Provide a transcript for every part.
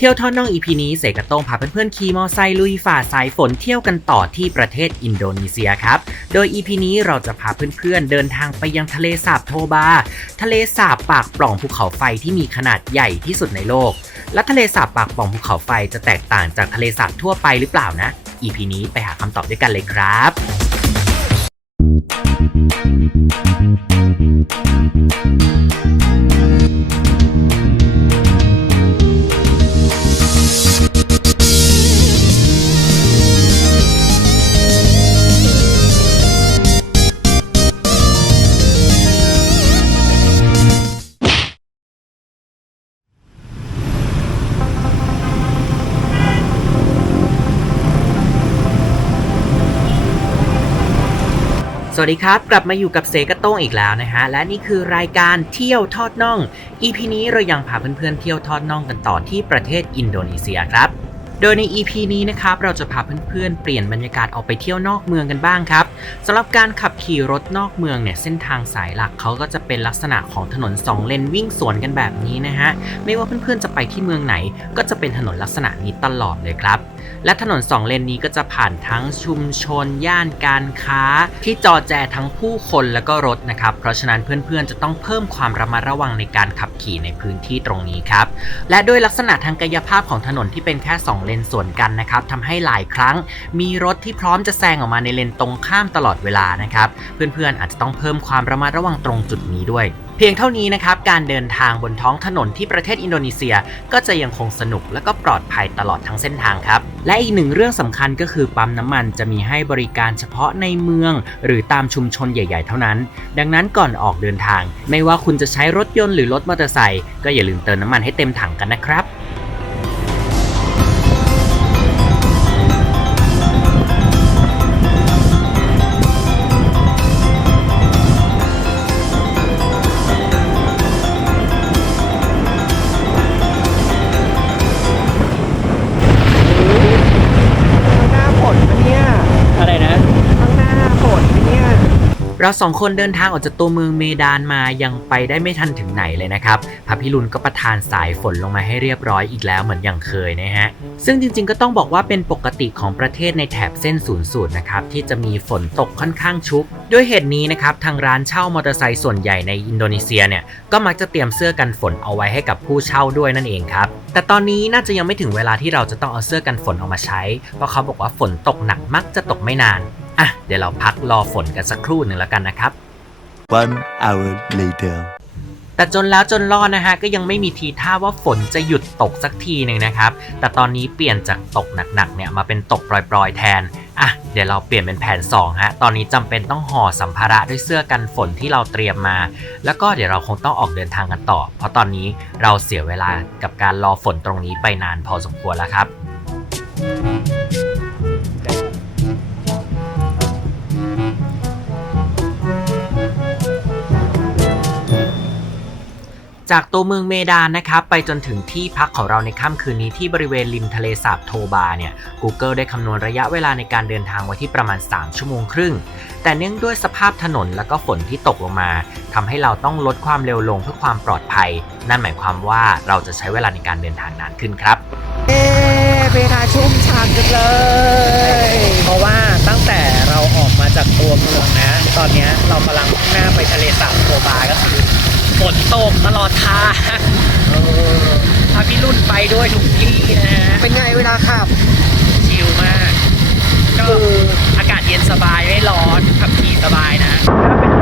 เที่ยวท่อดน่อง EP นี้เสกกระโต้งพาเพื่อนๆขี่มอไซค์ลุยฝ่าสายฝนเที่ยวกันต่อที่ประเทศอินโดนีเซียครับ โดย EP นี้เราจะพาเพื่อนๆเดินทางไปยังทะเลสาบโทบา ทะเลสาบปากปล่องภูเขาไฟที่มีขนาดใหญ่ที่สุดในโลก และทะเลสาบปากปล่องภูเขาไฟจะแตกต่างจากทะเลสาบทั่วไปหรือเปล่านะ EP นี้ไปหาคำตอบด้วยกันเลยครับ Thank you. สวัสดีครับ กลับมาอยู่กับเซกโต้งอีกแล้วนะฮะ และนี่คือรายการเที่ยวทอดน่อง EP นี้เรายังพาเพื่อนๆเที่ยวทอดน่องกันต่อที่ประเทศอินโดนีเซียครับ โดยใน EP นี้นะครับเราจะพาเพื่อนๆเปลี่ยนบรรยากาศออกไปเที่ยวนอกเมืองกันบ้างครับสำหรับการขับขี่รถนอกเมืองเนี่ยเส้นทางสายหลักเขาก็จะเป็นลักษณะของถนนสองเลนวิ่งสวนกันแบบนี้นะฮะไม่ว่าเพื่อนๆจะไปที่เมืองไหน ก็จะเป็นถนนลักษณะนี้ตลอดเลยครับ และถนนสองเลนนี้ก็จะผ่านทั้งชุมชน ย่านการค้า ที่จอแจทั้งผู้คนแล้วก็รถนะครับ เพราะฉะนั้นเพื่อนๆจะต้องเพิ่มความระมัดระวังในการขับขี่ในพื้นที่ตรงนี้ครับ และด้วยลักษณะทางกายภาพของถนนที่เป็นแค่ 2 เลนสวนกันนะครับทำให้หลายครั้ง มีรถที่พร้อมจะแซงออกมาในเลนตรงข้ามตลอดเวลานะครับ เพื่อนๆอาจจะต้องเพิ่มความระมัดระวังตรงจุดนี้ด้วย เพียงเท่านี้นะครับ การเดินทางบนท้องถนนที่ประเทศอินโดนีเซีย ก็จะยังคงสนุกและก็ปลอดภัยตลอดทั้งเส้นทางครับ และอีกหนึ่งเรื่องสำคัญก็คือปั๊มน้ำมันจะมีให้บริการเฉพาะในเมือง หรือตามชุมชนใหญ่ ๆ เท่านั้น ดังนั้นก่อนออกเดินทาง ไม่ว่าคุณจะใช้รถยนต์หรือรถมอเตอร์ไซค์ก็อย่าลืมเติมน้ำมันให้เต็มถังกันนะครับ เราสองคนเดินทางออกจากตัวเมืองเมดานมายังไปได้ไม่ทันถึงไหนเลยนะครับพระพิรุณก็ประทานสายฝนลงมาให้เรียบร้อยอีกแล้วเหมือนอย่างเคยนะฮะซึ่งจริงๆก็ต้องบอกว่าเป็นปกติของประเทศในแถบเส้นศูนย์สูตรนะครับที่จะมีฝนตกค่อนข้างชุก ด้วยเหตุนี้นะครับทางร้านเช่ามอเตอร์ไซค์ส่วนใหญ่ในอินโดนีเซียเนี่ยก็มักจะเตรียมเสื้อกันฝนเอาไว้ให้กับผู้เช่าด้วยนั่นเองครับแต่ตอนนี้น่าจะยังไม่ถึงเวลาที่เราจะต้องเอาเสื้อกันฝนออกมาใช้ เพราะเขาบอกว่าฝนตกหนักมักจะตกไม่นาน อะเดี๋ยวเราพักรอฝนกันสักครู่หนึ่งแล้วกันนะครับ One hour later. แต่จนแล้วจนรอดนะฮะก็ยังไม่มีทีท่าว่าฝนจะหยุดตกสักทีหนึ่งนะครับ แต่ตอนนี้เปลี่ยนจากตกหนักๆเนี่ยมาเป็นตกปล่อยๆแทนอะเดี๋ยวเราเปลี่ยนเป็นแผน2ฮะตอนนี้จำเป็นต้องห่อสัมภาระด้วยเสื้อกันฝนที่เราเตรียมมา แล้วก็เดี๋ยวเราคงต้องออกเดินทางกันต่อ เพราะตอนนี้เราเสียเวลากับการรอฝนตรงนี้ไปนานพอสมควรแล้วครับ จากตัวเมืองเมดานนะครับไปจนถึงที่พักของเราในค่ำคืนนี้ที่บริเวณริมทะเลสาบโทบาเนี่ย Google ได้คำนวณระยะเวลาในการเดินทางไว้ที่ประมาณ 3 ชั่วโมงครึ่ง แต่เนื่องด้วยสภาพถนนแล้วก็ฝนที่ตกลงมาทำให้เราต้องลดความเร็วลงเพื่อความปลอดภัย นั่นหมายความว่าเราจะใช้เวลาในการเดินทางนานขึ้นครับเอ๊ะเวลาชุ่มฉ่ำจังเลย เพราะว่าตั้งแต่เราออกมาจากตัวเมืองนะ ตอนนี้เรากำลังหน้าไปทะเลสาบโคบาก็คือฝนตกตลอดางเออพาพี่รุ่นไปด้วยทุกที่นะเป็นไงเวลาขับ ชิลมาก ก็อากาศเย็นสบายไม่ร้อนขับขี่สบายนะถ้าเป็น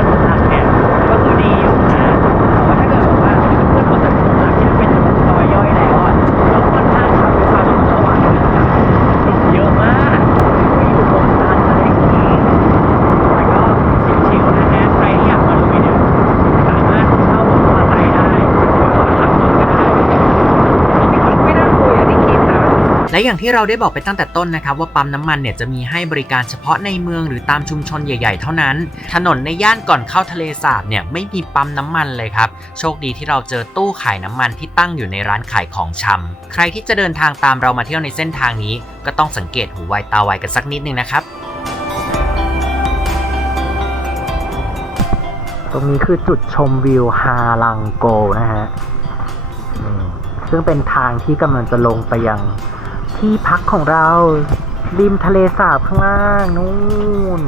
อย่างที่เราได้บอกไปตั้งแต่ต้นนะครับว่าปั๊มน้ำมันเนี่ยจะมีให้บริการเฉพาะในเมืองหรือตามชุมชนใหญ่ ๆ เท่านั้น ถนนในย่านก่อนเข้าทะเลสาบเนี่ยไม่มีปั๊มน้ำมันเลยครับ โชคดีที่เราเจอตู้ขายน้ำมันที่ตั้งอยู่ในร้านขายของชำใครที่จะเดินทางตามเรามาเที่ยวในเส้นทางนี้ ก็ต้องสังเกตหูไวตาไวกันสักนิดนึงนะครับตรงนี้คือจุดชมวิวฮาลังโกนะฮะซึ่งเป็นทางที่กำลังจะลงไปยัง ที่พักของเรา ริมทะเลสาบข้างล่างนู่น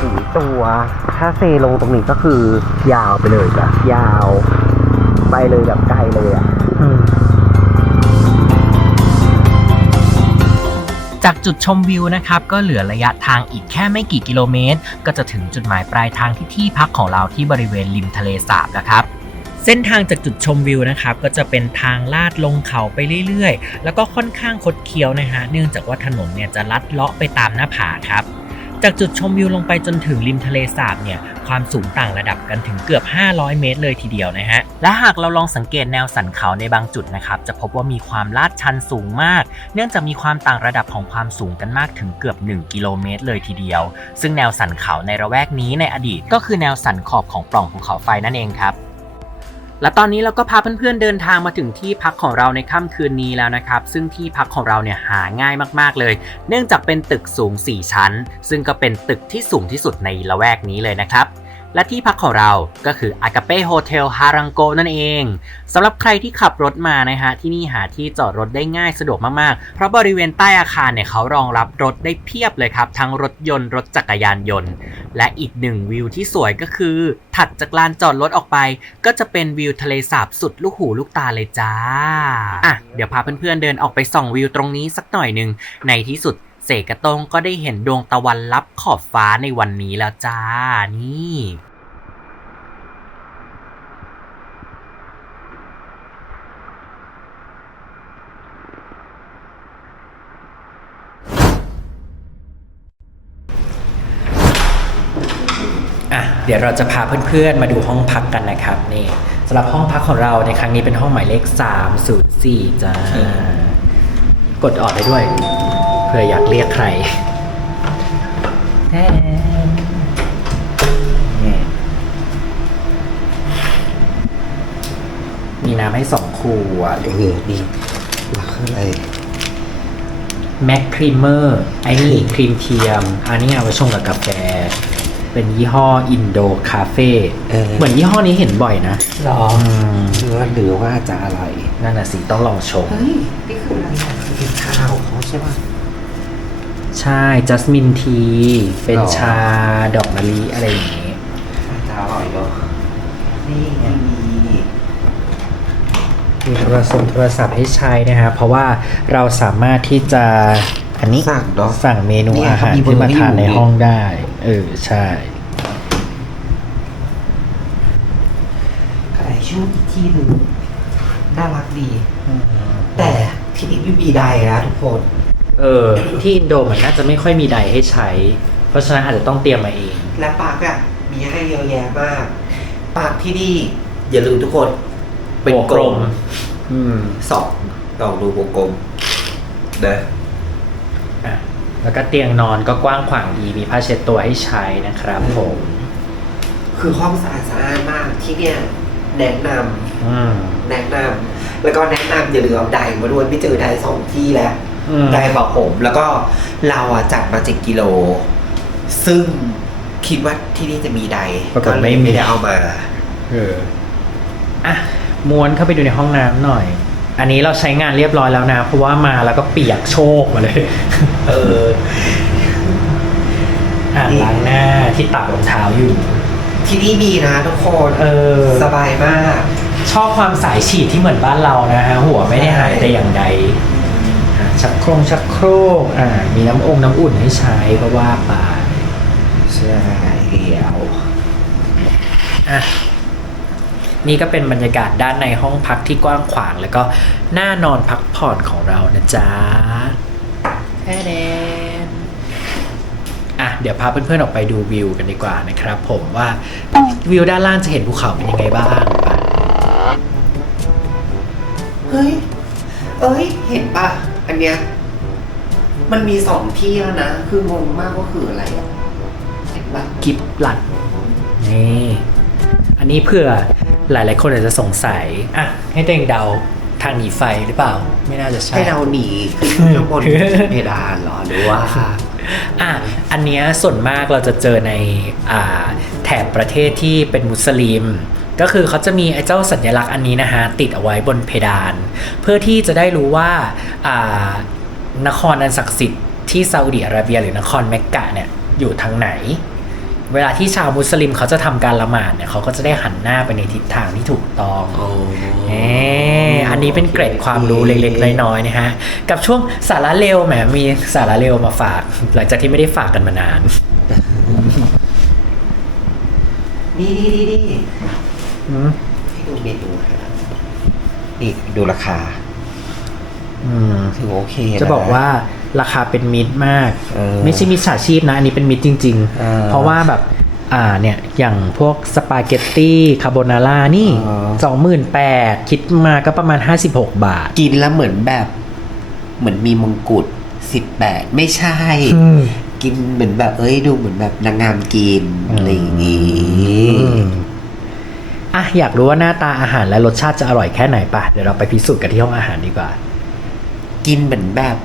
สีตัวถ้าเซลงตรงนี้ก็คือยาวไปเลยจ้ะยาว ไปเลยแบบไกลเลยอะ จากจุดชมวิวนะครับก็เหลือระยะทางอีกแค่ไม่กี่กิโลเมตร ก็จะถึงจุดหมายปลายทางที่ที่พักของเราที่บริเวณริมทะเลสาบนะครับเส้นทางจากจุดชมวิวนะครับก็จะเป็นทางลาดลงเขาไปเรื่อยๆ แล้วก็ค่อนข้างคดเคี้ยวนะฮะเนื่องจากว่าถนนเนี่ยจะลัดเลาะไปตามหน้าผาครับ จากจุดชมวิวลงไปจนถึงริมทะเลสาบเนี่ยความสูงต่างระดับกันถึงเกือบ 500 เมตรเลยทีเดียวนะฮะ และหากเราลองสังเกตแนวสันเขาในบางจุดนะครับ จะพบว่ามีความลาดชันสูงมาก เนื่องจากมีความต่างระดับของความสูงกันมากถึงเกือบ 1 กิโลเมตรเลยทีเดียว ซึ่งแนวสันเขาในระแวกนี้ในอดีต ก็คือแนวสันขอบของปล่องภูเขาไฟนั่นเองครับ และตอนนี้เราก็พาเพื่อนๆเดินทางมาถึงที่พักของเราในค่ำคืนนี้แล้วนะครับ ซึ่งที่พักของเราเนี่ยหาง่ายมากๆเลย เนื่องจากเป็นตึกสูง 4 ชั้น ซึ่งก็เป็นตึกที่สูงที่สุดในละแวกนี้เลยนะครับ และที่พักของเราก็คือ Agape Hotel Harango นั่นเองสำหรับใครที่ขับรถมานะฮะที่นี่หาที่จอดรถได้ง่ายสะดวกมากๆ เพราะบริเวณใต้อาคารเนี่ยเขารองรับรถได้เพียบเลยครับ ทั้งรถยนต์รถจักรยานยนต์ และอีกหนึ่งวิวที่สวยก็คือ ถัดจากลานจอดรถออกไป ก็จะเป็นวิวทะเลสาบสุดลูกหูลูกตาเลยจ้าอะเดี๋ยวพาเพื่อนๆเดินออกไปส่องวิวตรงนี้สักหน่อยหนึ่งในที่สุด เสกกระตงก็ได้เห็นดวงตะวันลับขอบฟ้าในวันนี้แล้วจ้า นี่อะเดี๋ยวเราจะพาเพื่อนๆ มาดูห้องพักกันนะครับนี่สำหรับห้องพักของเราในครั้งนี้เป็นห้องหมายเลข 304จ้ากดออดได้ด้วยเผื่ออยากเรียกใครแทนนี่มีน้ำให้สองขวดเออดีหลักอะไรแม็กครีมเมอร์ไอ้นี่ครีมเทียม อันนี้เอาไว้ชงกับกาแฟ เป็นยี่ห้ออินโดคาเฟ่เออเหมือนยี่ห้อนี้เห็นบ่อยนะหรออืมหรือว่าหรือว่าจะอะไรนั่นน่ะสิ ต้องลองชมเฮ้ย นี่คืออะไรอะคือเป็นข้าวเขาใช่ป่ะ ใช่จัสมินที เป็นหรอชาดอกมะลิอะไรอย่างนี้จะอร่อยเหรอนี่ไงมีมีโทรศัพท์โทรศัพท์ให้ใช้นะฮะเพราะว่าเราสามารถที่จะอันนี้สั่งเนาะ สั่งเมนูเนี่ยอาหารเขามีเบอร์ขึ้นมาทานให้อยู่ในนี่ห้องได้ เออ ใช่อะไรชื่ออีกที่หนึ่งน่ารักดี แต่ที่นี่ไม่มีใดนะทุกคน เออ ที่อินโดมันน่าจะไม่ค่อยมีใดให้ใช้ เพราะฉะนั้นอาจจะต้องเตรียมมาเอง และปากอะมีให้เยอะแยะมาก ปากที่นี่อย่าลืมทุกคน เป็นกลม อืมสองลองดูวงกลมนะอะแล้วก็เตียงนอนก็กว้างขวางดีมีผ้าเช็ดตัวให้ใช้นะครับ ผม คือห้องสะอาดสะอาดมากที่เนี่ยแนะนำอืม แนะนำแล้วก็แนะนำอย่าลืมเอาไดมาด้วยไม่เจอไดสองที่แล้ว อืม ไดบอกผมแล้วก็เราอะจัดมาเจ็ดกิโล ซึ่งคิดว่าที่นี่จะมีไดปรากฏก็เลไม่ยมีไม่ได้เอามา เออ อะม้วนเข้าไปดูในห้องน้ำหน่อย อันนี้เราใช้งานเรียบร้อยแล้วนะ เพราะว่ามาแล้วก็เปียกโชกมาเลย เออ อ่างล้างหน้าที่ตักรองเท้าอยู่ ที่นี่มีนะทุกคนเออ สบายมาก ชอบความสายฉีดที่เหมือนบ้านเรานะฮะหัวไม่ได้หายแต่อย่างใดอะ ชักโครงชักโครกอ่ามีน้ำองน้ำอุ่นให้ใช้ก็ว่าไปใช่เดียวอะนี่ก็เป็นบรรยากาศด้านในห้องพักที่กว้างขวาง แล้วก็น่านอนพักผ่อนของเรานะจ๊ะแค่เดนอะเดี๋ยวพาเพื่อนๆออกไปดูวิวกันดีกว่านะครับผมว่าวิวด้านล่างจะเห็นภูเขาเป็นยังไงบ้างเฮ้ย เอ้ย เห็นปะ อันเนี้ยมันมีสองที่แล้วนะ คืองงมากว่าคืออะไรอะเห็นปะกิฟต์หลัดนี่อันนี้เพื่อหลายๆคนอาจจะสงสัย อะ ให้ตัวเองเดาทางหนีไฟหรือเปล่า ไม่น่าจะใช่ ให้เราหนีขึ้นข้างบนเพดานเหรอหรือว่า อะ อันเนี้ยส่วนมากเราจะเจอในอ่าแถบประเทศที่เป็นมุสลิม ก็คือเขาจะมีไอ้เจ้าสัญลักษณ์อันนี้นะฮะติดเอาไว้บนเพดาน เพื่อที่จะได้รู้ว่าอ่านครอันศักดิ์สิทธิ์ที่ซาอุดิอาระเบียหรือนครเมกกะเนี่ยอยู่ทางไหน เวลาที่ชาวมุสลิมเขาจะทำการละหมาดเนี่ยเขาก็จะได้หันหน้าไปในทิศทางที่ถูกต้องเอ่ออันนี้เป็นเกร็ดความรู้เล็กๆน้อยๆนะฮะ กับช่วงสาระเร็วแหมมีสาระเร็วมาฝาก หลังจากที่ไม่ได้ฝากกันมานานนี่นี่นี่ นี่ให้ดูเมนูครับนี่ดูราคาอืม ถือโอเคน จะบอกว่าราคาเป็นมิตรมาก เออไม่ใช่มิจฉาชีพนะ อันนี้เป็นมิตรจริง เออๆ เพราะว่าแบบอ่าเนี่ย อย่างพวกสปาเกตตี้คาโบนาร่านี่เออสองหมื่นแปดคิดมาก็ประมาณ 56 บาท กินแล้วเหมือนแบบ เหมือนมีมงกุฎสิบแปดไม่ใช่ อืม กินเหมือนแบบเอ้ยดูเหมือนแบบนางงามกินอะไรอย่างงี้อ่ะอยากรู้ว่าหน้าตาอาหารและรสชาติจะอร่อยแค่ไหนปะเดี๋ยวเราไปพิสูจน์กันที่ห้องอาหารดีกว่า กินเหมือนแบบ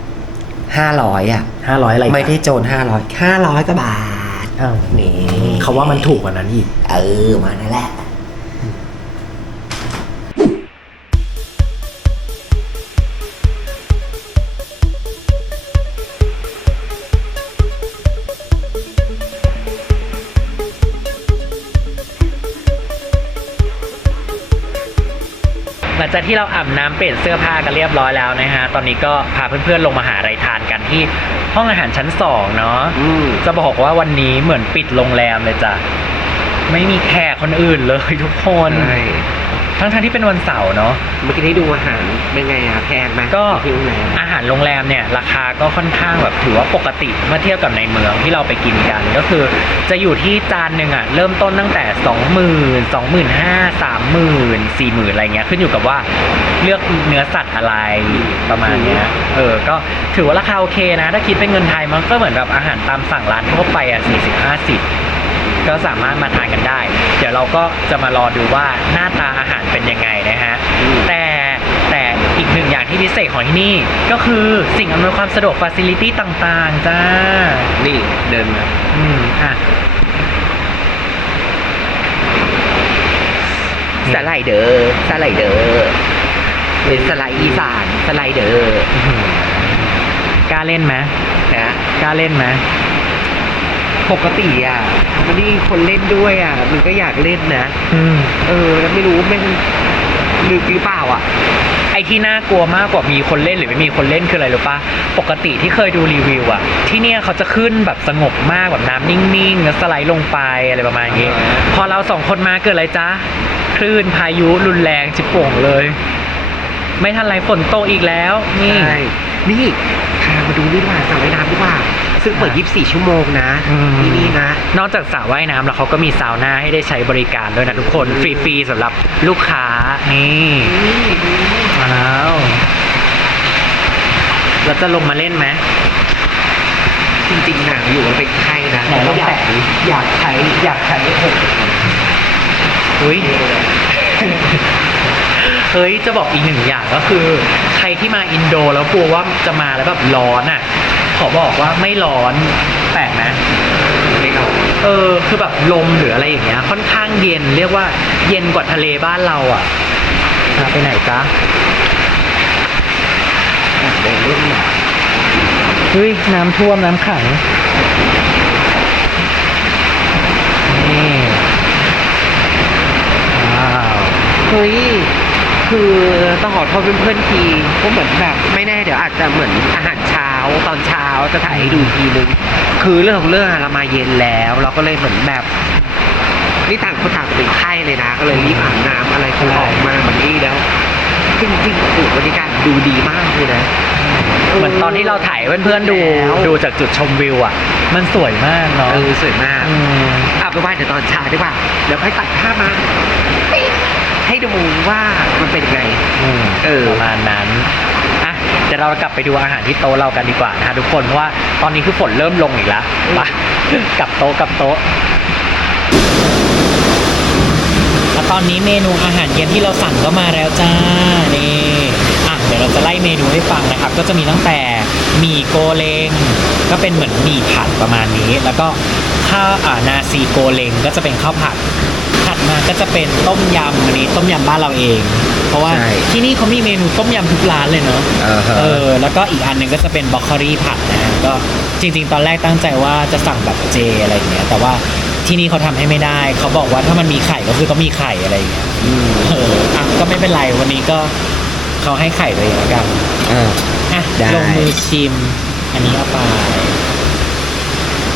ห้าร้อยอะ500อะไรไม่ได้โจรห้าร้อยห้าร้อยกว่าบาทอ้าวนี่เขาว่ามันถูกกว่านั้นอีก เออ มานั่นแหละ งจากที่เราอาบน้ำเปลี่ยนเสื้อผ้ากันเรียบร้อยแล้วนะฮะ ตอนนี้ก็พาเพื่อนๆลงมาหาอะไรทานกันที่ห้องอาหารชั้นสองเนาะจะบอกว่าวันนี้เหมือนปิดโรงแรมเลยจ้ะ ไม่มีแขกคนอื่นเลยทุกคนใช่ ทั้งๆที่เป็นวันเสาร์เนาะ เมื่อกี้ได้ดูอาหารเป็นไงอะแพงไหมก็ ที่โรงแรมอาหารโรงแรมเนี่ยราคาก็ค่อนข้างแบบถือว่าปกติเมื่อเทียบกับในเมืองที่เราไปกินกัน ก็คือจะอยู่ที่จานหนึ่งอะเริ่มต้นตั้งแต่สองหมื่นสองหมื่นห้าสามหมื่นสี่หมื่นอะไรเงี้ยขึ้นอยู่กับว่าเลือกเนื้อสัตว์อะไรประมาณเนี้ยเออก็ถือว่าราคาโอเคนะ ถ้าคิดเป็นเงินไทยมันก็เหมือนแบบอาหารตามสั่งร้านทั่วไปอะสี่สิบห้าสิบ ก็สามารถมาทานกันได้ เดี๋ยวเราก็จะมารอดูว่าหน้าตาอาหารเป็นยังไงนะฮะ แต่แต่อีกหนึ่งอย่างที่พิเศษของที่นี่ ก็คือสิ่งอำนวยความสะดวกฟ a ซิลิตี้ต่างๆ จ้า นี่เดินมาอืมอะสไลเดอร์สไลเดอร์เป็นสไลด์อีสานสไลเดอร์อื้อหือกล้าเล่นไหมนะกล้าเล่นไหม ปกติอะ มันนี่คนเล่นด้วยอะ มันก็อยากเล่นนะ อืม เออ แล้วไม่รู้มันลึกหรือเปล่าอะ ไอ้ที่น่ากลัวมากกว่ามีคนเล่นหรือไม่มีคนเล่นคืออะไรรู้ปะปกติที่เคยดูรีวิวอะที่เนี่ยเขาจะขึ้นแบบสงบมากแบบน้ำนิ่งๆแล้วสไลด์ลงไปอะไรประมาณนี้อ่าพอเราสองคนมาเกิดอะไรจ๊ะคลื่นพายุรุนแรงจิบโป่งเลย ไม่ทันไรฝนตกอีกแล้ว นี่ ใช่นี่พามาดูนี่ดีกว่าสระว่ายน้ำดีกว่า ซึ่งเปิด 24 ชั่วโมงนะอืม ที่นี่นะ นอกจากสระว่ายน้ำแล้วเขาก็มีซาวน่าให้ได้ใช้บริการด้วยนะทุกคน ฟรีๆสำหรับลูกค้า นี่ว้าวเราจะลงมาเล่นไหม จริงๆหนังอยู่มันเป็นไข้นะไหนลองอยากแตะดิ อยากใช้อยากใช้หกอุ้ย เฮ้ย จะบอกอีกหนึ่งอย่างก็คือ ใครที่มาอินโดแล้วกลัวว่าจะมาแล้วแบบร้อนอะ ขอบอกว่าไม่ร้อนแปลกไหมไม่เอาเออ คือแบบลมหรืออะไรอย่างเงี้ย ค่อนข้างเย็นเรียกว่าเย็นกว่าทะเลบ้านเราอะพาไปไหนจ๊ะอยากเดินเล่นหน่อยเฮ้ยน้ำท่วมน้ำขังนี่ว้าวเฮ้ยคือต้องขอโทษเพื่อนๆทีก็เหมือนแบบไม่แน่เดี๋ยวอาจจะเหมือนอาหารเช้า ตอนเช้าจะถ่ายให้ดูอีกทีนึงคือเรื่องของเรื่องอะเรามาเย็นแล้ว เราก็เลยเหมือนแบบนี่ต่างคนต่างเป็นไข้เลยนะ ก็เลยรีบอาบน้ำอะไรคงออกมาเหมือนนี้แล้ว จริงๆโอ้โหบรรยากาศดูดีมากเลยนะเหมือนตอนที่เราถ่ายให้เพื่อนๆดูแล้วดูจากจุดชมวิวอะ มันสวยมากเนาะเออสวยมากอืมเอาไปนว่าเดี๋ยวตอนเช้าดีกว่าเดี๋ยวค่อยตัดภาพมาปิ๊งให้ดูว่ามันเป็นยังไงอืมเออประมาณนั้นอะ เดี๋ยวเรากลับไปดูอาหารที่โต๊ะเรากันดีกว่านะฮะทุกคนเพราะว่าตอนนี้คือฝนเริ่มลงอีกแล้วไปกลับโต๊ะกลับโต๊ะแล้วตอนนี้เมนูอาหารเย็นที่เราสั่งก็มาแล้วจ้านี่อะเดี๋ยวเราจะไล่เมนูให้ฟังนะครับ ก็จะมีตั้งแต่หมี่โกเลงก็เป็นเหมือนหมี่ผัดประมาณนี้ แล้วก็ข้าวอ่านาซีโกเลงก็จะเป็นข้าวผัด มาก็จะเป็นต้มยำอันนี้ต้มยำบ้านเราเอง เพราะว่าใช่ที่นี่เขามีเมนูต้มยำทุกร้านเลยเนาะเออฮะ เออแล้วก็อีกอันหนึ่งก็จะเป็นบรอกโคลีผัดนะฮะก็จริง ๆ ตอนแรกตั้งใจว่าจะสั่งแบบเจอะไรอย่างเงี้ยแต่ว่าที่นี่เขาทำให้ไม่ได้เขาบอกว่าถ้ามันมีไข่ก็คือต้องมีไข่อะไรอย่างเงี้ยอืมเอออะก็ไม่เป็นไรวันนี้ก็เขาให้ไข่เลยแล้วกัน อ่า อะได้ ลงมือชิม อันนี้เอาไป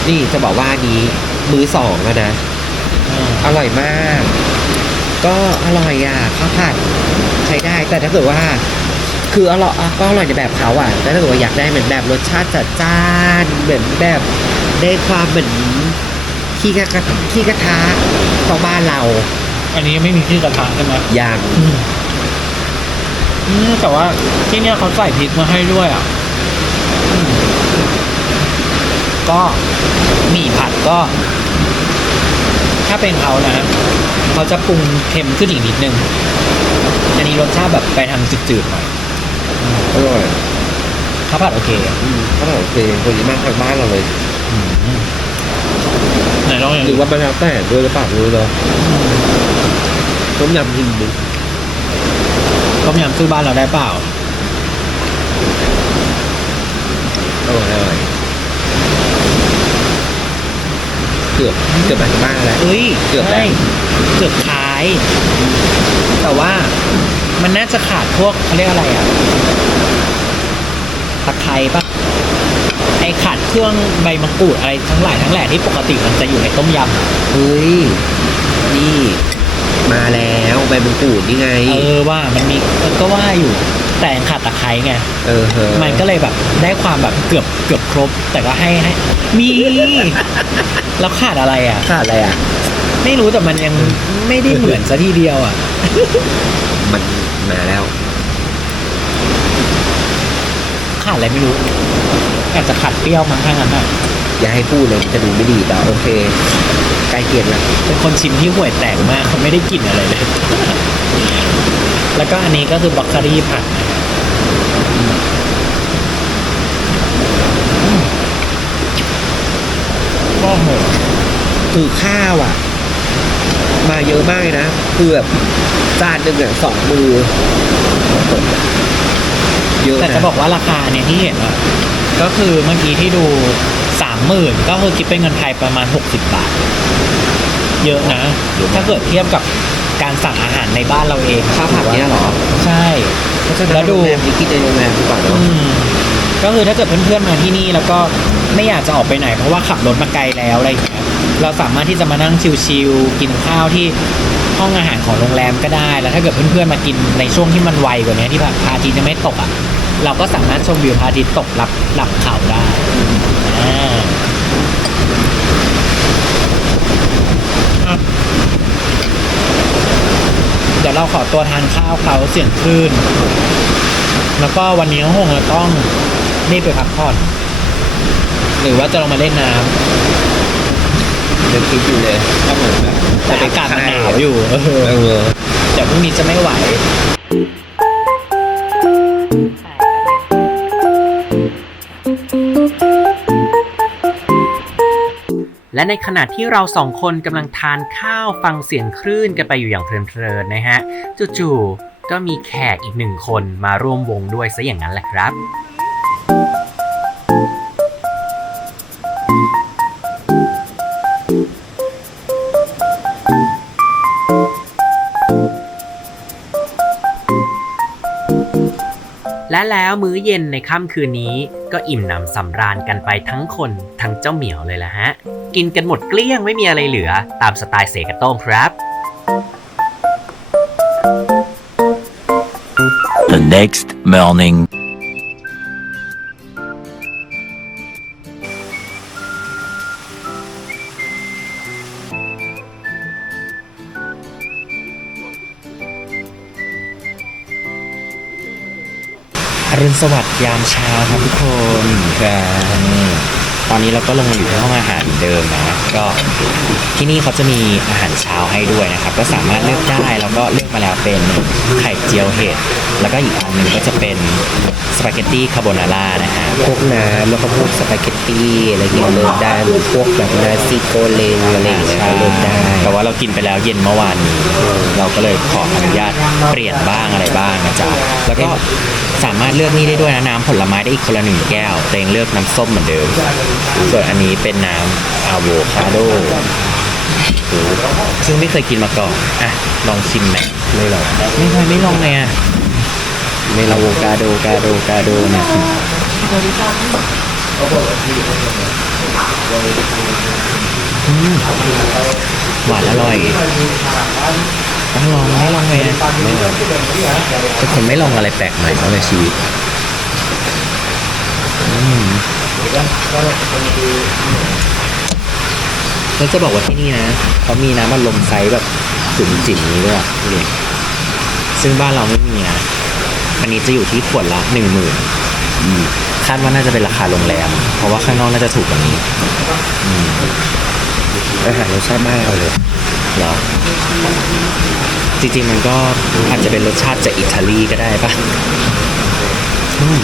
นี่จะบอกว่าอันนี้มื้อสองแล้วนะ อืมอร่อยมาก ก็อร่อยอะข้าวผัดใช้ได้แต่ถ้าเกิดว่า คืออร่อยอะก็อร่อยในแบบเขาอะแต่ถ้าเกิดว่าอยากได้เหมือนแบบรสชาติจัดจ้านเหมือนแบบได้ความเหมือนขี้กระกะขี้กระทะของบ้านเรา อันนี้ไม่มีที่กระทะใช่ไหมยังอืมอืมแต่ว่าที่เนี่ยเขาใส่พริกมาให้ด้วยอะอืมก็หมี่ผัดก็ ถ้าเป็นเขานะเขาจะปรุงเค็มขึ้นอีกนิดนึง อันนี้รสชาติแบบไปทางจืดๆหน่อยอร่อยข้าวผัดโอเคอืมก็แบบโอเคคนนี้มากทางบ้านเราเลย อืมไหนลองอย่างหรือว่ามันแล้วแต่ด้วยหรือเปล่าไม่รู้เนาะต้มยำกินดิต้มยำซื้อบ้านเราได้เปล่า อร่อยอร่อย เกือบเกือบไปทางบ้านแล้ว เอ้ยเกือบแล้วใช่เกือบท้าย แต่ว่ามันน่าจะขาดพวกเขาเรียกอะไรอะตะไคร้ปะไอขาดเครื่องใบมะกรูดอะไรทั้งหลายทั้งแหล่ที่ปกติมันจะอยู่ในต้มยำอะเฮ้ย นี่ มาแล้วใบมะกรูดนี่ไง เออว่ามันมีก็ว่าอยู่ แต่ยังขาดตะไคร้ไง เออเฮอมันก็เลยแบบได้ความแบบเกือบเกือบครบ แต่ก็ให้ให้มี แล้วขาดอะไรอะ ขาดอะไรอะ ไม่รู้แต่มันยังไม่ได้เหมือนซะทีเดียวอะ มันมาแล้ว ขาดอะไรไม่รู้อาจจะขาดเปรี้ยวมั้งถ้างั้นอะอย่าให้พูดเลยจะดูไม่ดีแต่โอเคใกล้เคียงแล้วเป็นคนชิมที่ห่วยแตกมากเขาไม่ได้กลิ่นอะไรเลย แล้วก็อันนี้ก็คือบรอกโคลีผัดนะ อืมโอ้โหคือข้าวอะ มาเยอะมากเลยนะคือแบบจานหนึ่งอะสองมือ เยอะแต่นะจะบอกว่าราคาเนี่ยที่เห็นอะก็คือเมื่อกี้ที่ดูสามหมื่นก็คือคิดเป็นเงินไทยประมาณหกสิบบาท เยอะนะ ถ้าเกิดเทียบกับ การสั่งอาหารในบ้านเราเองข้าวผัดเนี่ยเหรอ ใช่เพราะฉะนั้นแล้วดูโรงแรมนี้กินในโรงแรมดีกว่าเนอือะมก็คือถ้าเกิดเพื่อนๆมาที่นี่แล้วก็ไม่อยากจะออกไปไหน เพราะว่าขับรถมาไกลแล้วอะไรอย่างเงี้ยเราสามารถที่จะมานั่งชิลๆกินข้าวที่ห้องอาหารของโรงแรมก็ได้ แล้วถ้าเกิดเพื่อนๆมากินในช่วงที่มันไวกว่านี้ที่แบบพระอาทิตย์จะไม่ตกอะเราก็สามารถชมวิวพระอาทิตย์ตกรับหลับเขาได้อ่าอะ เดี๋ยวเราขอตัวทานข้าวเขาเสียงคลื่น แล้วก็วันนี้ก็คงจะต้องรีบไปพักผ่อน หรือว่าจะลงมาเล่นน้เดี๋ยวคิดอยู่เลยถ้าเหมือนแบบำแต่อากาศมันหนาวอยู่เออเออเดี๋ยวพรุ่งนี้จะไม่ไหว และในขณะที่เราสองคนกำลังทานข้าวฟังเสียงคลื่นกันไปอยู่อย่างเพลินๆนะฮะจู่ๆก็มีแขกอีกหนึ่งคนมาร่วมวงด้วยซะอย่างนั้นแหละครับและแล้วมื้อเย็นในค่ำคืนนี้ก็อิ่มหนำสำราญกันไปทั้งคนทั้งเจ้าเหมียวเลยละฮะ กินกันหมดเกลี้ยงไม่มีอะไรเหลือ ตามสไตล์เสกระโต้งครับ The next morning. อรุณสวัสดิ์ยามเช้าครับทุกคนครับ ตอนนี้เราก็ลงมาอยู่ที่ห้องอาหารเดิมนะก็ที่นี่เขาจะมีอาหารเช้าให้ด้วยนะครับ ก็สามารถเลือกได้แล้วก็เลือกมาแล้วเป็นไข่เจียวเห็ดแล้วก็อีกอันหนึ่งก็จะเป็นสปาเกตตี้คาโบนาร่านะฮะพวกน้ำแล้วก็พวกสปาเกตตี้อะไรเงี้ยเลิกได้หรือพวกแบบนาซิโกเลงอะไรอย่างเงี้ยก็เลิกได้ แต่ว่าเรากินไปแล้วเย็นเมื่อวานนี้เราก็เลยขออนุญาตเปลี่ยนบ้างอะไรบ้างนะจ๊ะแล้วก็สามารถเลือกนี่ได้ด้วยนะน้ำผลไม้ได้อีกคนละหนึ่งแก้วเตงเลือกน้ำส้มเหมือนเดิมส่วนอันนี้เป็นน้ำอะโวคาโดซึ่งไม่เคยกินมาก่อน อะ ลองชิมไหมไม่หรอกไม่เคยไม่ลองเลยอะไม่อะโวคาโดกาโดกาโดเนี่ยหวานอร่อยต้องลองไม่ลองเลยนะไม่ลองเป็นคนไม่ลองอะไรแปลกใหม่บ้างในชีวิต แล้วจะบอกว่าที่นี่นะเขามีน้ำมันลมไซส์แบบจุ่มจิ๋มนี้ด้วยอะนี่ซึ่งบ้านเราไม่มีนะอันนี้จะอยู่ที่ขวดละหนึ่งหมื่นคาดว่าน่าจะเป็นราคาโรงแรม เพราะว่าข้างนอกน่าจะถูกกว่านี้อาหารรสชาติมากเอาเลยเหรอจริงๆมันก็อาจจะเป็นรสชาติจากอิตาลีก็ได้ปะอืม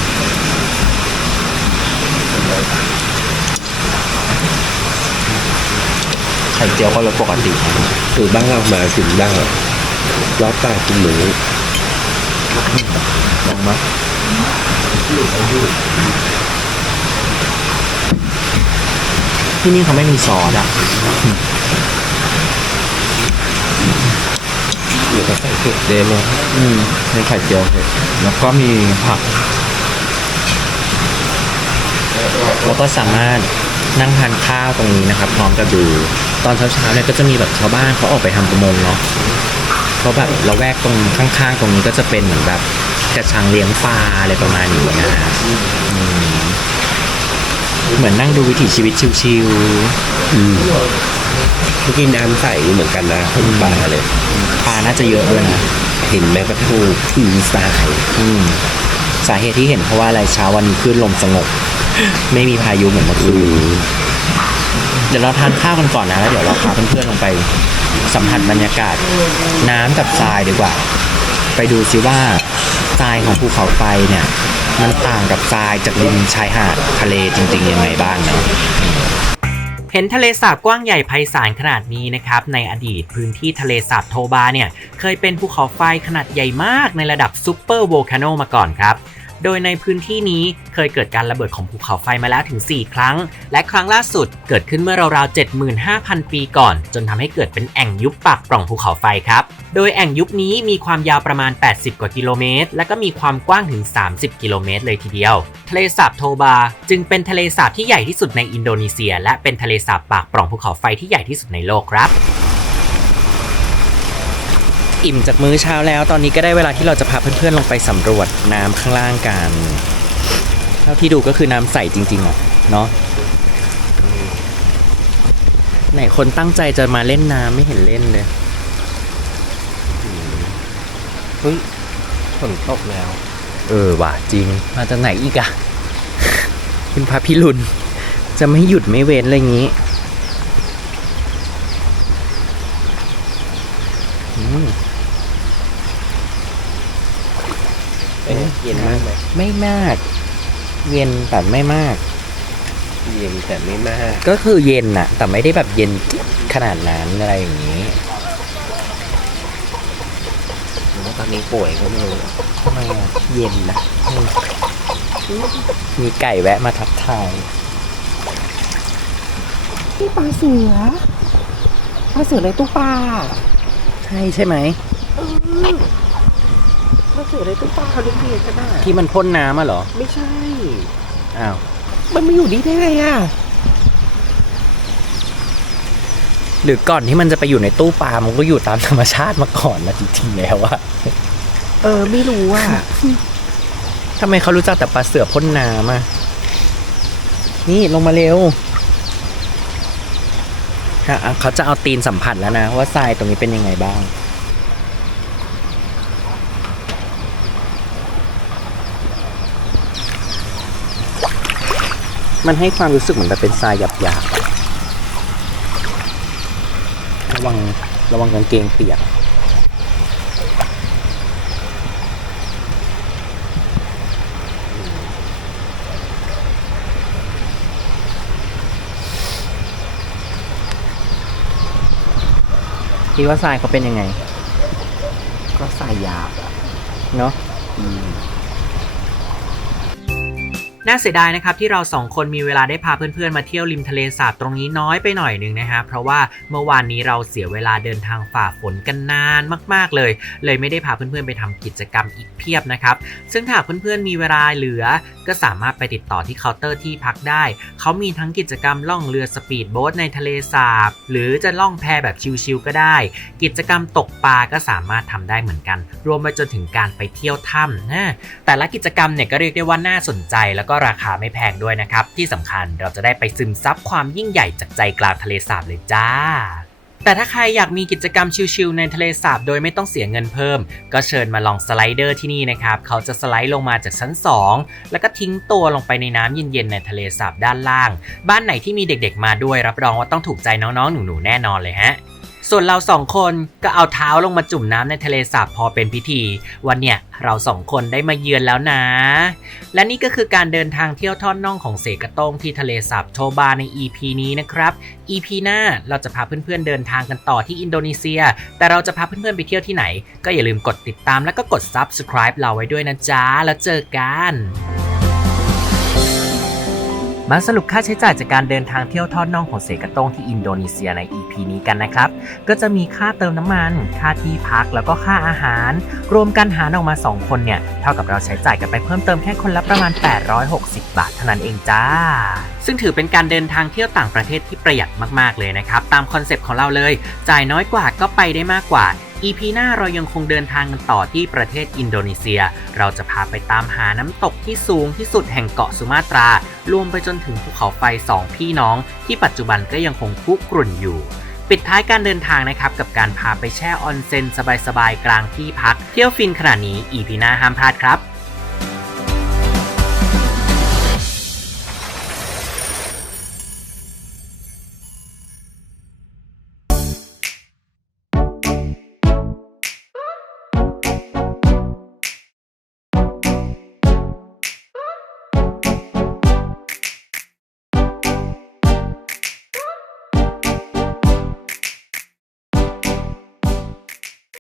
ไข่เจียวก็รสปกตินะสูตรบ้านเรามาถึงบ้างรอบตากินหมูลองมะที่นี่เขาไม่มีซอสอะหรือก็ใส่เผ็ดเดนเลยอืมในไข่เจียวเผ็ดแล้วก็มีผัก แล้วก็สามารถนั่งทานข้าวตรงนี้นะครับ พร้อมกับดู ตอนเช้าๆเนี่ยก็จะมีแบบชาวบ้านเขาออกไปทำประมงเนาะเพราะแบบเราแวกตรงข้างๆ ตรงนี้ก็จะเป็นเหมือนแบบกระชังเลี้ยงปลาอะไรประมาณนี้นะครับอืมเหมือนนั่งดูวิถีชีวิตชิวอืมเมื่อกี้น้ำใสเหมือนกันนะเห็นปลาเลย ๆปลาน่าจะเยอะด้วยนะ เห็นแม้กระทั่งทีสายอืมสาเหตุที่เห็นเพราะว่าอะไรเช้าวันนี้คลื่นลมสงบ ไม่มีพายุเหมือนเมื่อคืนเดี๋ยวเราทานข้าวกันก่อนนะแล้วเดี๋ยวเราพาเพื่อนๆลงไป สัมผัสบรรยากาศ น้ำกับทรายดีกว่า ไปดูซิว่าทรายของภูเขาไฟเนี่ย มันต่างกับทรายจากริมชายหาดทะเลจริงๆยังไงบ้างเนาะ เห็นทะเลสาบกว้างใหญ่ไพศาลขนาดนี้นะครับ ในอดีตพื้นที่ทะเลสาบโทบาเนี่ย เคยเป็นภูเขาไฟขนาดใหญ่มากในระดับซูเปอร์โวลคาโนมาก่อนครับ โดยในพื้นที่นี้เคยเกิดการระเบิดของภูเขาไฟมาแล้วถึง 4 ครั้ง และครั้งล่าสุดเกิดขึ้นเมื่อราวๆ75,000 ปีก่อน จนทำให้เกิดเป็นแอ่งยุบปากปล่องภูเขาไฟครับ โดยแอ่งยุบนี้มีความยาวประมาณ 80 กว่ากิโลเมตร และก็มีความกว้างถึง 30 กิโลเมตรเลยทีเดียว ทะเลสาบโทบา จึงเป็นทะเลสาบที่ใหญ่ที่สุดในอินโดนีเซีย และเป็นทะเลสาบปากปล่องภูเขาไฟที่ใหญ่ที่สุดในโลกครับ อิ่มจากมื้อเช้าแล้ว ตอนนี้ก็ได้เวลาที่เราจะพาเพื่อนๆลงไปสำรวจน้ำข้างล่างกันเท่าที่ดูก็คือน้ำใสจริงๆอะเนาะไหนคนตั้งใจจะมาเล่นน้ำไม่เห็นเล่นเลยเฮ้ยฝนตกแล้ว เออว่ะจริง มาจากไหนอีกอะคุณพระพิรุณจะไม่หยุดไม่เว้นอะไรอย่างนี้อืม เย็นมากไหมไม่มาก เย็นแต่ไม่มาก เย็นแต่ไม่มาก ก็คือเย็นน่ะแต่ไม่ได้แบบเย็นขนาดนั้นอะไรอย่างนี้หรือว่าตอนนี้ป่วยก็ไม่รู้ทำไมอะเย็นนะอืมมีไก่แวะมาทักทายนี่ปลาเสือปลาเสือในตู้ปลาใช่ใช่ไหม ปลาเสือในตู้ปลาเขาเลี้ยงเองใช่ไหมที่มันพ่นน้ำอะเหรอ ไม่ใช่ อ้าว มันมาอยู่นี่ได้ไงอะ หรือก่อนที่มันจะไปอยู่ในตู้ปลา มันก็อยู่ตามธรรมชาติมาก่อนนะจริงๆแล้วอะเออ ไม่รู้อะทำไมเขารู้จักแต่ปลาเสือพ่นน้ำอะนี่ลงมาเร็วอะอะเขาจะเอาตีนสัมผัสแล้วนะ ว่าทรายตรงนี้เป็นยังไงบ้าง มันให้ความรู้สึกเหมือนแบบเป็นทรายหยาบๆอะระวังระวังกางเกงเปียก คิดว่าทรายเขาเป็นยังไง ก็ใส่ยาวอะเนาะ น่าเสียดายนะครับที่เราสองคนมีเวลาได้พาเพื่อนๆมาเที่ยวริมทะเลสาบตรงนี้น้อยไปหน่อยนึงนะฮะเพราะว่าเมื่อวานนี้เราเสียเวลาเดินทางฝ่าฝนกันนานมาก ๆเลย เลยไม่ได้พาเพื่อนๆไปทำกิจกรรมอีกเพียบนะครับซึ่งถ้าเพื่อนๆมีเวลาเหลือ ก็สามารถไปติดต่อที่เคาน์เตอร์ที่พักได้ เขามีทั้งกิจกรรมล่องเรือสปีดโบ๊ทในทะเลสาบ หรือจะล่องแพแบบชิลๆก็ได้ กิจกรรมตกปลาก็สามารถทำได้เหมือนกัน รวมไปจนถึงการไปเที่ยวถ้ำนะแต่ละกิจกรรมเนี่ยก็เรียกได้ว่าน่าสนใจ แล้วก็ราคาไม่แพงด้วยนะครับ ที่สำคัญเราจะได้ไปซึมซับความยิ่งใหญ่จากใจกลางทะเลสาบเลยจ้า แต่ถ้าใครอยากมีกิจกรรมชิลๆในทะเลสาบโดยไม่ต้องเสียเงินเพิ่ม ก็เชิญมาลองสไลเดอร์ที่นี่นะครับ เขาจะสไลด์ลงมาจากชั้น 2 แล้วก็ทิ้งตัวลงไปในน้ำเย็นๆในทะเลสาบด้านล่าง บ้านไหนที่มีเด็กๆมาด้วย รับรองว่าต้องถูกใจน้องๆหนูๆแน่นอนเลยฮะ ส่วนเราสองคนก็เอาเท้าลงมาจุ่มน้ำในทะเลสาบพอเป็นพิธี วันเนี้ยเราสองคนได้มาเยือนแล้วนะ และนี่ก็คือการเดินทางเที่ยวท่อนน่องของเสกระโต้งที่ทะเลสาบโทบาใน EP นี้นะครับ EP หน้าเราจะพาเพื่อนๆเดินทางกันต่อที่อินโดนีเซีย แต่เราจะพาเพื่อนๆไปเที่ยวที่ไหน ก็อย่าลืมกดติดตามแล้วก็กด subscribe เราไว้ด้วยนะจ๊ะแล้วเจอกัน มาสรุปค่าใช้จ่ายจากการเดินทางเที่ยวทอดน่องของเสกระโต้งที่อินโดนีเซียใน EP นี้กันนะครับ ก็จะมีค่าเติมน้ำมัน ค่าที่พักแล้วก็ค่าอาหาร รวมกันหารออกมา 2 คนเนี่ย เท่ากับเราใช้จ่ายกันไปเพิ่มเติมแค่คนละประมาณ 860 บาทเท่านั้นเองจ้า ซึ่งถือเป็นการเดินทางเที่ยวต่างประเทศที่ประหยัดมากๆเลยนะครับ ตามคอนเซปต์ของเราเลย จ่ายน้อยกว่าก็ไปได้มากกว่า EP หน้าเรายังคงเดินทางกันต่อที่ประเทศอินโดนีเซีย เราจะพาไปตามหาน้ำตกที่สูงที่สุดแห่งเกาะสุมาตรา รวมไปจนถึงภูเขาไฟสองพี่น้อง ที่ปัจจุบันก็ยังคงคุกรุ่นอยู่ ปิดท้ายการเดินทางนะครับ กับการพาไปแช่ออนเซ็นสบายๆกลางที่พัก เที่ยวฟินขนาดนี้ EP หน้าห้ามพลาดครับ